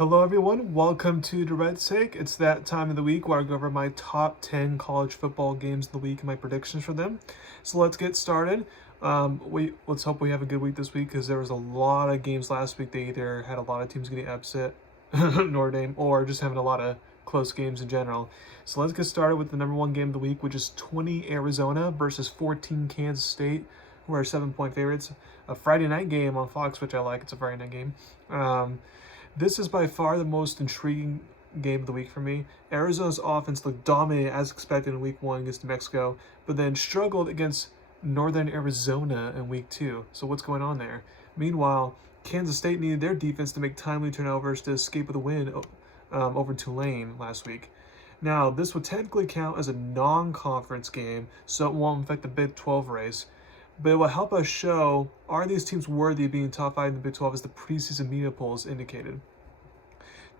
Hello everyone, welcome to Durrett's Take. It's that time of the week where I go over my top 10 college football games of the week and my predictions for them. So let's get started. Let's hope we have a good week this week because there was a lot of games last week. They either had a lot of teams getting upset, Notre Dame, or just having a lot of close games in general. So let's get started with the number one game of the week, which is 20 Arizona versus 14 Kansas State, who are 7-point favorites. A Friday night game on Fox, which I like. It's a Friday night game. This is by far the most intriguing game of the week for me. Arizona's offense looked dominant as expected in week 1 against New Mexico, but then struggled against Northern Arizona in week 2. So what's going on there? Meanwhile, Kansas State needed their defense to make timely turnovers to escape with a win over Tulane last week. Now, this would technically count as a non-conference game, so it won't affect the Big 12 race, but it will help us show, are these teams worthy of being top 5 in the Big 12 as the preseason media polls indicated.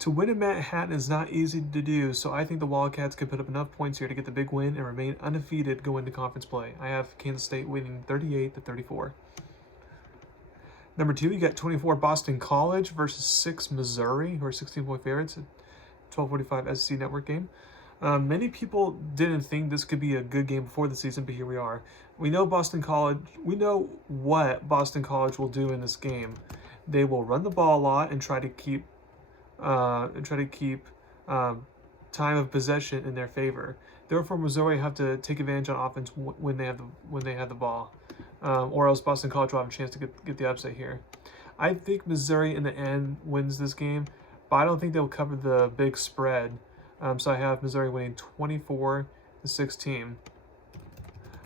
To win in Manhattan is not easy to do, so I think the Wildcats could put up enough points here to get the big win and remain undefeated going into conference play. I have Kansas State winning 38-34. Number 2, you got 24 Boston College versus 6 Missouri, who are 16-point favorites. 12:45 SEC Network game. Many people didn't think this could be a good game before the season, but here we are. We know what Boston College will do in this game. They will run the ball a lot and try to keep time of possession in their favor. Therefore, Missouri have to take advantage on offense when they have the ball, or else Boston College will have a chance to get the upset here. I think Missouri in the end wins this game, but I don't think they'll cover the big spread. So I have Missouri winning 24-16.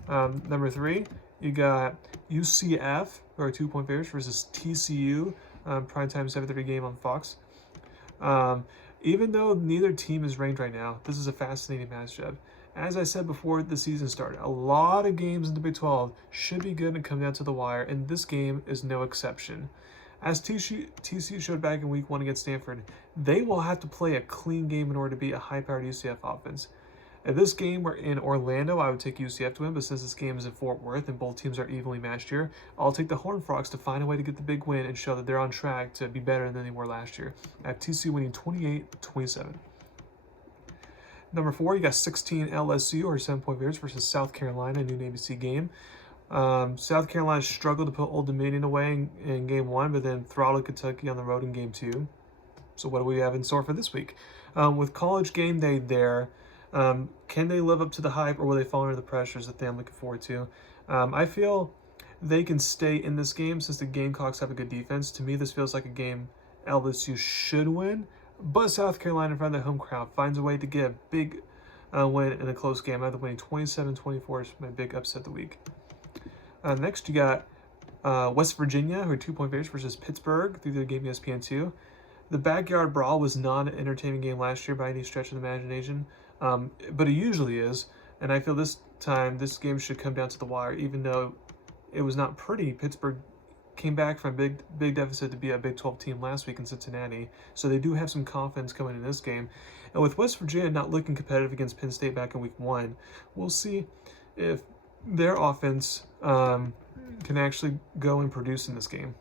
Number 3, you got UCF, who are 2-point favorites, versus TCU, primetime 7:30 game on Fox. Even though neither team is ranked right now, this is a fascinating matchup. As I said before the season started, a lot of games in the Big 12 should be good and come down to the wire, and this game is no exception. As TCU showed back in week 1 against Stanford, they will have to play a clean game in order to beat a high-powered UCF offense. If this game were in Orlando, I would take UCF to win, but since this game is in Fort Worth and both teams are evenly matched here, I'll take the Horned Frogs to find a way to get the big win and show that they're on track to be better than they were last year. I have TCU winning 28-27. Number 4, you got 16 LSU, or 7-point favorites, versus South Carolina, a new ABC game. South Carolina struggled to put Old Dominion away in game 1, but then throttled Kentucky on the road in game 2. So what do we have in store for this week? With College Game Day there, can they live up to the hype, or will they fall under the pressures that I'm looking forward to? I feel they can stay in this game since the Gamecocks have a good defense. To me, this feels like a game LSU should win, but South Carolina in front of the home crowd finds a way to get a big win in a close game. I have them winning 27-24 is my big upset of the week. Next, you got West Virginia, who are 2-point favorites, versus Pittsburgh through the game ESPN2. The backyard brawl was not an entertaining game last year by any stretch of the imagination, but it usually is. And I feel this time this game should come down to the wire, even though it was not pretty. Pittsburgh came back from a big deficit to be a Big 12 team last week in Cincinnati, so they do have some confidence coming in this game. And with West Virginia not looking competitive against Penn State back in week 1, we'll see if their offense can actually go and produce in this game.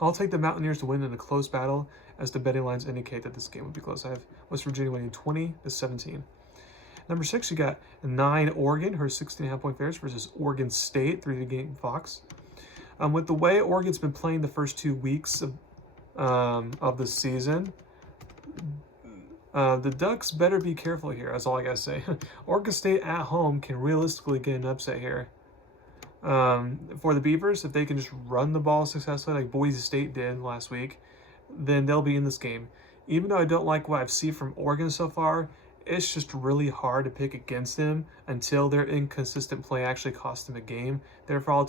I'll take the Mountaineers to win in a close battle, as the betting lines indicate that this game will be close. I have West Virginia winning 20-17. Number 6, you got 9 Oregon, who are 16.5-point favorites, versus Oregon State through the game Fox. With the way Oregon's been playing the first 2 weeks of the season, the Ducks better be careful here. That's all I gotta say. Oregon State at home can realistically get an upset here. For the Beavers, if they can just run the ball successfully like Boise State did last week, then they'll be in this game. Even though I don't like what I've seen from Oregon so far, it's just really hard to pick against them until their inconsistent play actually costs them a game. Therefore,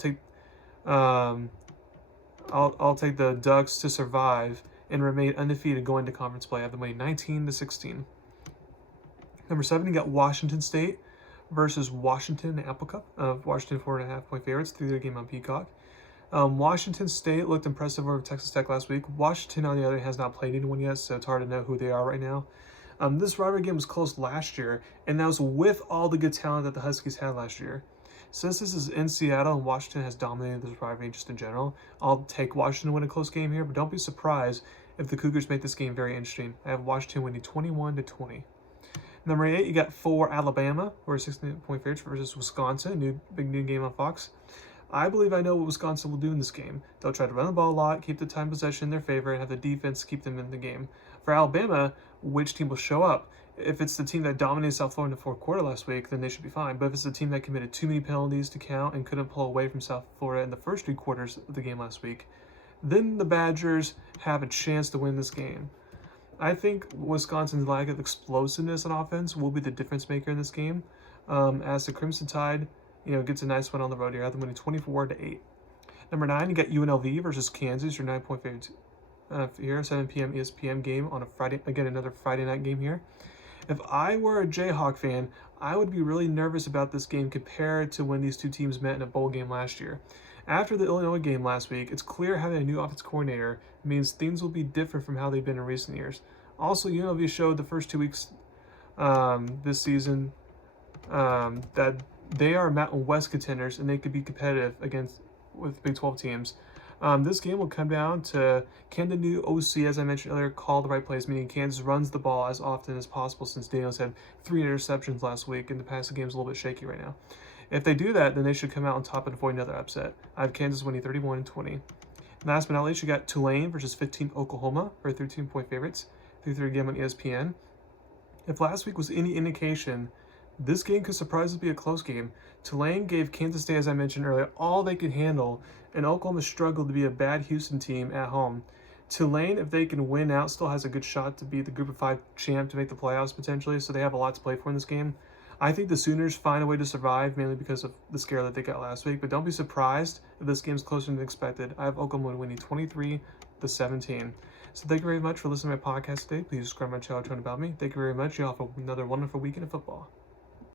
I'll take the Ducks to survive and remain undefeated going to conference play. I have them winning 19-16. Number 7, you got Washington State versus Washington Apple Cup. Washington 4.5-point favorites through their game on Peacock. Washington State looked impressive over Texas Tech last week. Washington, on the other hand, has not played anyone yet, so it's hard to know who they are right now. This rivalry game was close last year, and that was with all the good talent that the Huskies had last year. Since this is in Seattle and Washington has dominated this rivalry just in general, I'll take Washington to win a close game here, but don't be surprised if the Cougars make this game very interesting. I have Washington winning 21-20. Number 8, you got 4 Alabama, who are 16-point favorites versus Wisconsin, big new game on Fox. I believe I know what Wisconsin will do in this game. They'll try to run the ball a lot, keep the time possession in their favor, and have the defense keep them in the game. For Alabama, which team will show up? If it's the team that dominated South Florida in the fourth quarter last week, then they should be fine. But if it's the team that committed too many penalties to count and couldn't pull away from South Florida in the first 3 quarters of the game last week, then the Badgers have a chance to win this game. I think Wisconsin's lack of explosiveness on offense will be the difference maker in this game. As the Crimson Tide, gets a nice win on the road here. I have them winning 24-8. Number 9, you got UNLV versus Kansas, your 9-point favorite here, 7 p.m. ESPN game on a Friday. Again, another Friday night game here. If I were a Jayhawk fan, I would be really nervous about this game compared to when these two teams met in a bowl game last year. After the Illinois game last week, it's clear having a new offense coordinator means things will be different from how they've been in recent years. Also, UNLV showed the first 2 weeks this season that they are Mountain West contenders and they could be competitive with Big 12 teams. This game will come down to, can the new OC, as I mentioned earlier, call the right plays, meaning Kansas runs the ball as often as possible since Daniels had 3 interceptions last week and the passing game's a little bit shaky right now. If they do that, then they should come out on top and avoid another upset. I have Kansas winning 31-20. Last but not least, you got Tulane versus 15 Oklahoma, or 13-point favorites, 3:30 game on ESPN. If last week was any indication, this game could surprisingly be a close game. Tulane gave Kansas State, as I mentioned earlier, all they could handle, and Oklahoma struggled to be a bad Houston team at home. Tulane, if they can win out, still has a good shot to be the Group of 5 champ to make the playoffs potentially, so they have a lot to play for in this game. I think the Sooners find a way to survive, mainly because of the scare that they got last week, but don't be surprised if this game's closer than expected. I have Oklahoma winning 23-17. So thank you very much for listening to my podcast today. Please subscribe to my channel to learn about me. Thank you very much. You all have another wonderful weekend of football.